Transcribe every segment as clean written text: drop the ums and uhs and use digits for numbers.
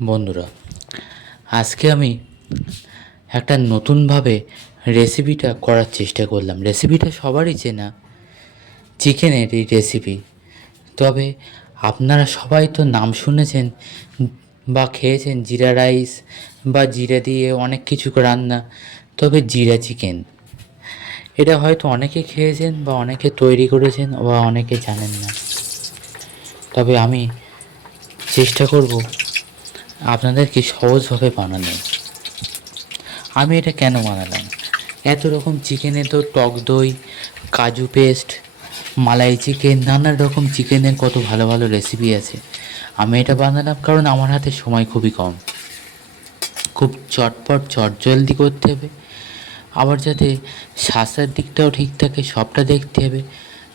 বন্ধুরা, আজকে আমি একটা নতুনভাবে রেসিপিটা করার চেষ্টা করলাম। রেসিপিটা সবারই চেনা, চিকেনের এই রেসিপি। তবে আপনারা সবাই তো নাম শুনেছেন বা খেয়েছেন জিরা রাইস বা জিরা দিয়ে অনেক কিছু রান্না। তবে জিরা চিকেন এটা হয়তো অনেকে খেয়েছেন বা অনেকে তৈরি করেছেন বা অনেকে জানেন না। তবে আমি চেষ্টা করব আপনাদেরকে সহজভাবে বানানো। আমি এটা কেন বানালাম, এত রকম চিকেনে তো টক দই, কাজু পেস্ট, মালাই চিকেন, নানা রকম চিকেনের কত ভালো ভালো রেসিপি আছে। আমি এটা বানালাম কারণ আমার হাতে সময় খুবই কম, খুব চটপট চটজলদি করতে হবে, আবার যাতে স্বাস্থ্যের দিকটাও ঠিক থাকে সবটা দেখতে হবে।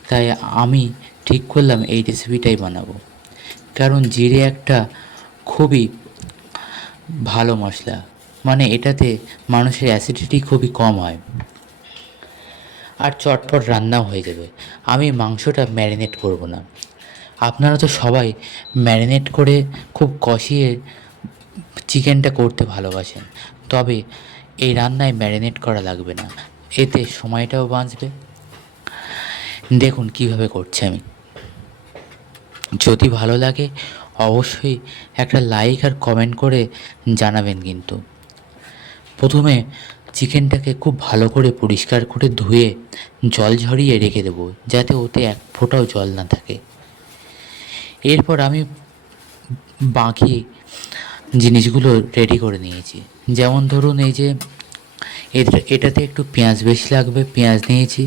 তাই আমি ঠিক করলাম এই রেসিপিটাই বানাবো। কারণ জিরে একটা খুবই ভালো মশলা, মানে এটাতে মানুষের অ্যাসিডিটি খুবই কম হয় আর চটপট রান্নাও হয়ে যাবে। আমি মাংসটা ম্যারিনেট করব না। আপনারা তো সবাই ম্যারিনেট করে খুব কষিয়ে চিকেনটা করতে ভালোবাসেন। তবে এই রান্নায় ম্যারিনেট করা লাগবে না, এতে সময়টাও বাঁচবে। দেখুন কিভাবে করছি আমি। যদি ভালো লাগে অবশ্যই একটা লাইক আর কমেন্ট করে জানাবেন। কিন্তু প্রথমে চিকেনটাকে খুব ভালো করে পরিষ্কার করে ধুয়ে জল ঝরিয়ে রেখে দেবো, যাতে ওতে এক ফোঁটাও জল না থাকে। এরপর আমি বাকি জিনিসগুলো রেডি করে নিয়েছি। যেমন ধরুন এই যে এটাতে একটু পেঁয়াজ বেশি লাগবে, পেঁয়াজ নিয়েছি।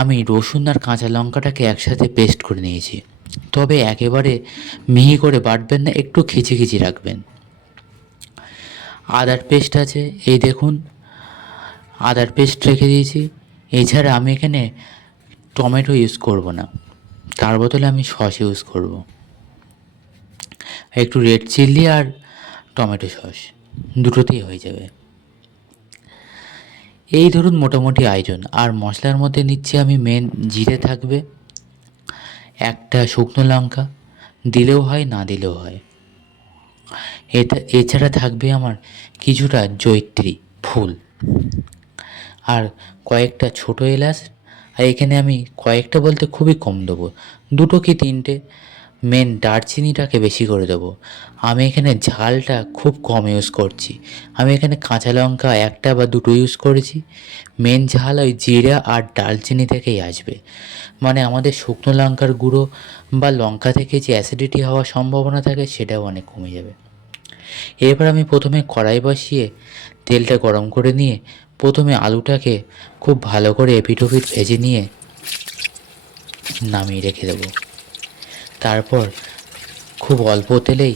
আমি রসুন আর কাঁচা লঙ্কাটাকে একসাথে পেস্ট করে নিয়েছি। তবে একেবারে মিহি করে বাটবেন না, একটু খিচি খিচি রাখবেন। আদার পেস্ট আছে, এই দেখুন আদার পেস্ট রেখে দিয়েছি। এছাড়া আমি এখানে টমেটো ইউজ করব না, তার বদলে আমি সস ইউজ করব, একটু রেড চিলি আর টমেটো সস, দুটোতেই হয়ে যাবে। এই ধরুন মোটামুটি আয়োজন। আর মশলার মধ্যে নিচ্ছি আমি মেন জিরে থাকবে, একটা শুকনো লঙ্কা, দিলেও হয় না দিলেও হয়। এছাড়া থাকবে আমার কিছুটা জয়িত্রী ফুল আর কয়েকটা ছোটো এলাচ। আর এখানে আমি কয়েকটা বলতে খুবই কম দেবো, দুটো কি তিনটে। মেন দারচিনিটাকে বেশি করে দেবো। আমি এখানে ঝালটা খুব কম ইউজ করছি। আমি এখানে কাঁচা লঙ্কা একটা বা দুটো ইউজ করেছি। মেন ঝাল ওই জিরা আর দারচিনি থেকেই আসবে। মানে আমাদের শুকনো লঙ্কার গুঁড়ো বা লঙ্কা থেকে যে অ্যাসিডিটি হওয়ার সম্ভাবনা থাকে সেটাও অনেক কমে যাবে। এরপর আমি প্রথমে কড়াই বসিয়ে তেলটা গরম করে নিয়ে প্রথমে আলুটাকে খুব ভালো করে এপিঠ ওপিঠ ভেজে নিয়ে নামিয়ে রেখে দেবো। তারপর খুব অল্প তেলেই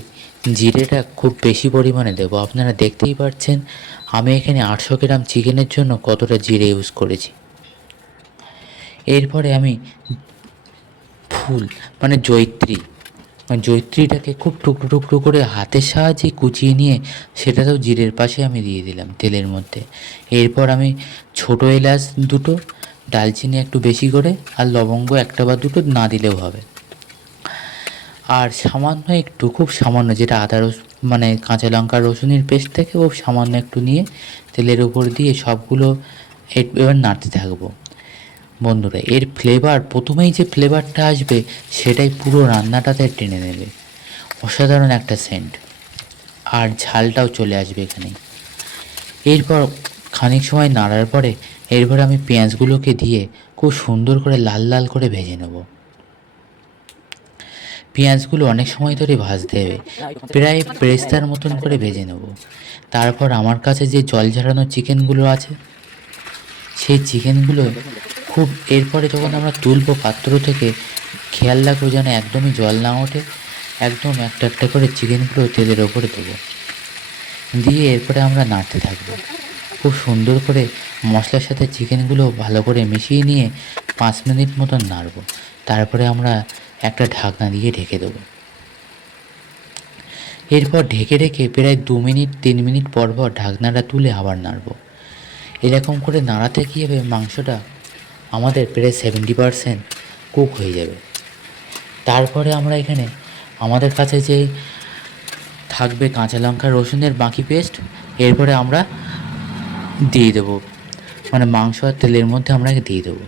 জিরেটা খুব বেশি পরিমাণে দেবো। আপনারা দেখতেই পাচ্ছেন আমি এখানে 800 গ্রাম চিকেনের জন্য কতটা জিরে ইউজ করেছি। এরপরে আমি ফুল মানে জয়িত্রীটাকে খুব টুকরো টুকরো করে হাতের সাহায্যে কুচিয়ে নিয়ে সেটাতেও জিরের পাশে আমি দিয়ে দিলাম তেলের মধ্যে। এরপর আমি ছোটো এলাচ দুটো, দালচিনি একটু বেশি করে, আর লবঙ্গ একটা বা দুটো না দিলেও হবে। আর সামান্য একটু, খুব সামান্য, যেটা আদা মানে কাঁচা লঙ্কা রসুনের পেস্ট থেকে খুব সামান্য একটু নিয়ে তেলের উপর দিয়ে সবগুলো এবার নাড়তে থাকবো। বন্ধুরা, এর ফ্লেভার, প্রথমেই যে ফ্লেভারটা আসবে সেটাই পুরো রান্নাটাতে টেনে নেবে। অসাধারণ একটা সেন্ট, আর ঝালটাও চলে আসবে এখানে। এরপর খানিক সময় নাড়ার পরে এরপর আমি পেঁয়াজগুলোকে দিয়ে খুব সুন্দর করে লাল লাল করে ভেজে নেব। পেঁয়াজগুলো অনেক সময় ধরে ভাজতে হবে, প্রায় বেরেস্তার মতন করে ভেজে নেব। তারপর আমার কাছে যে জল ঝরানো চিকেনগুলো আছে সেই চিকেনগুলো খুব, এরপরে যখন আমরা তুলবো পাত্র থেকে খেয়াল রাখবো যেন একদমই জল না ওঠে। একদম একটা একটা করে চিকেনগুলো তেলের ওপরে দেবো, দিয়ে এরপরে আমরা নাড়তে থাকবো। খুব সুন্দর করে মশলার সাথে চিকেনগুলো ভালো করে মিশিয়ে নিয়ে 5 মিনিট মতন নাড়বো। তারপরে আমরা একটা ঢাকনা দিয়ে ঢেকে দেবো। এরপর ঢেকে রেখে প্রায় 2 মিনিট 3 মিনিট পর পর ঢাকনাটা তুলে আবার নাড়বো। এরকম করে নাড়াতে কী হবে, মাংসটা আমাদের প্রায় 70% কুক হয়ে যাবে। তারপরে আমরা এখানে আমাদের কাছে যে থাকবে কাঁচা লঙ্কা রসুনের বাকি পেস্ট। এরপরে আমরা দিয়ে দেবো, মানে মাংস আর তেলের মধ্যে আমরা দিয়ে দেবো।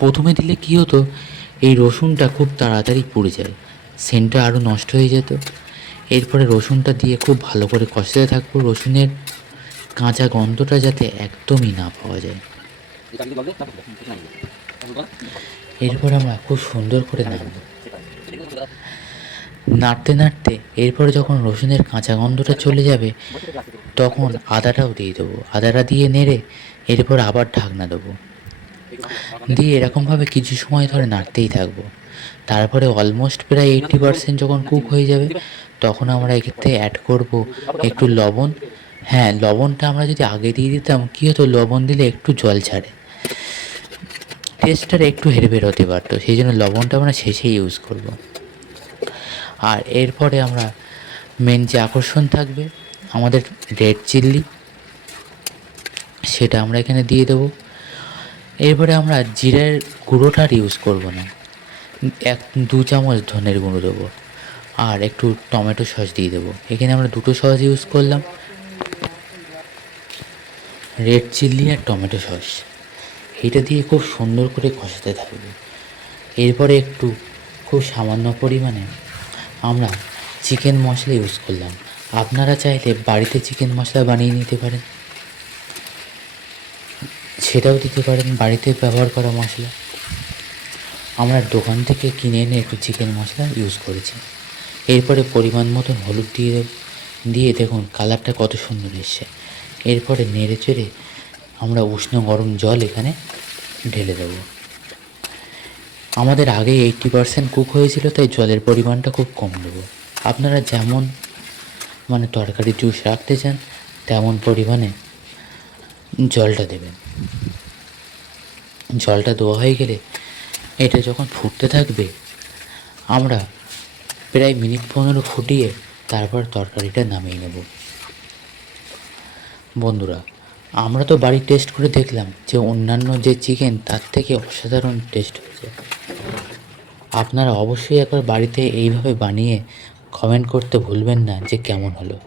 প্রথমে দিলে কী হতো, এই রসুনটা খুব তাড়াতাড়ি পুড়ে যায়, সেন্টটা আরও নষ্ট হয়ে যেত। এরপরে রসুনটা দিয়ে খুব ভালো করে কষাতে থাকবো, রসুনের কাঁচা গন্ধটা যাতে একদমই না পাওয়া যায়। এরপর আমরা খুব সুন্দর করে নাড়ব, নাড়তে নাড়তে এরপরে যখন রসুনের কাঁচা গন্ধটা চলে যাবে তখন আদাটাও দিয়ে দেবো। আদাটা দিয়ে নেড়ে এরপর আবার ঢাকনা দেবো, দিয়ে এরকমভাবে কিছু সময় ধরে নাড়তেই থাকবো। তারপরে অলমোস্ট প্রায় 80% যখন কুক হয়ে যাবে তখন আমরা এক্ষেত্রে অ্যাড করব একটু লবণ। হ্যাঁ, লবণটা আমরা যদি আগে দিয়ে দিতাম কী হতো, লবণ দিলে একটু জল ছাড়ে, টেস্টটা একটু হেরফের হতে পারতো, সেই জন্য লবণটা আমরা শেষে ইউজ করব। আর এরপরে আমরা মেন যে আকর্ষণ থাকবে আমাদের রেড চিল্লি, সেটা আমরা এখানে দিয়ে দেবো। এরপরে আমরা জিরের গুঁড়োটা আর ইউজ করব না, 1-2 চামচ ধনের গুঁড়ো দেবো, আর একটু টমেটো সস দিয়ে দেবো। এখানে আমরা 2টো সস ইউজ করলাম, রেড চিল্লি আর টমেটো সস। এটা দিয়ে খুব সুন্দর করে কষাতে থাকবে। এরপরে একটু খুব সামান্য পরিমাণে আমরা চিকেন মশলা ইউজ করলাম। আপনারা চাইলে বাড়িতে চিকেন মশলা বানিয়ে নিতে পারেন, সেটাও দিতে পারেন, বাড়িতে ব্যবহার করা মশলা। আমরা দোকান থেকে কিনে এনে একটু চিকেন মশলা ইউজ করেছি। এরপরে পরিমাণ মতন হলুদ দিয়ে দেব, দিয়ে দেখুন কালারটা কত সুন্দর এসছে। এরপরে নেড়ে চেড়ে আমরা উষ্ণ গরম জল এখানে ঢেলে দেবো। আমাদের আগে 80% কুক হয়েছিল, তাই জলের পরিমাণটা খুব কম দেবো। আপনারা যেমন মানে তরকারি জুস রাখতে চান তেমন পরিমাণে জলটা দেবেন। জলটা দেওয়া হয়ে গেলে এটা যখন ফুটতে থাকবে আমরা প্রায় মিনিট 15 ফুটিয়ে তারপর তরকারিটা নামিয়ে নেব। বন্ধুরা, আমরা তো বাড়ি টেস্ট করে দেখলাম যে অন্যান্য যে চিকেন তার থেকে অসাধারণ টেস্ট হয়েছে। আপনারা অবশ্যই একবার বাড়িতে এইভাবে বানিয়ে কমেন্ট করতে ভুলবেন না যে কেমন হলো।